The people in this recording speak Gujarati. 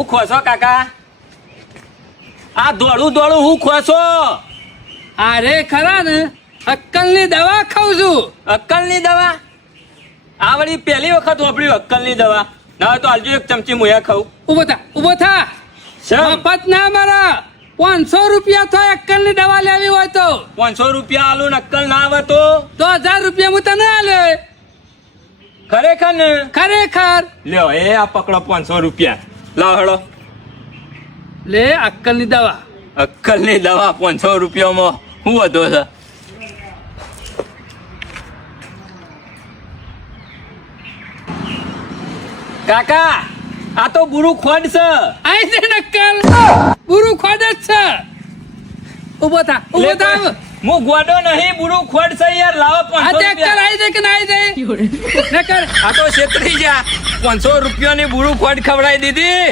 હું ખોસો કાકા આ દોડું હું ખોસો અરે ખરા ને અક્કલની દવા ખાઉં છું. અક્કલની દવા આ વળી પહેલી વખત વાપર્યું અક્કલની દવા ના તો હાલજો એક ચમચી મુયા ખાઉં. ઉભો થા મફત ના મારા 500 રૂપિયા થાય અક્કલની દવા લેવી હોય તો. 500 રૂપિયા આલું ને અક્કલ ના આવે તો 1000 રૂપિયા હું તને આલે. ખરેખર ને ખરેખર લ્યો એ આ પકડો 500 રૂપિયા લાવ હળો લે અક્કલની દવા. અક્કલની દવા 500 રૂપિયામાં શું વધો છે? કાકા આ તો બુરુ ખોડ છે. આઈ છે ને અક્કલ બુરુ ખોદ જ છે. ઉભો થા હું ગોડો નહીં બુરુ ખોડ છે યાર લાવો 500 અક્કલ રૂપિયા. આઈ જાય કે ના આઈ જાય નકર આ તો છેતરી જા 500 રૂપિયાની બુરુ ખોડ ખવડાવી દીધી.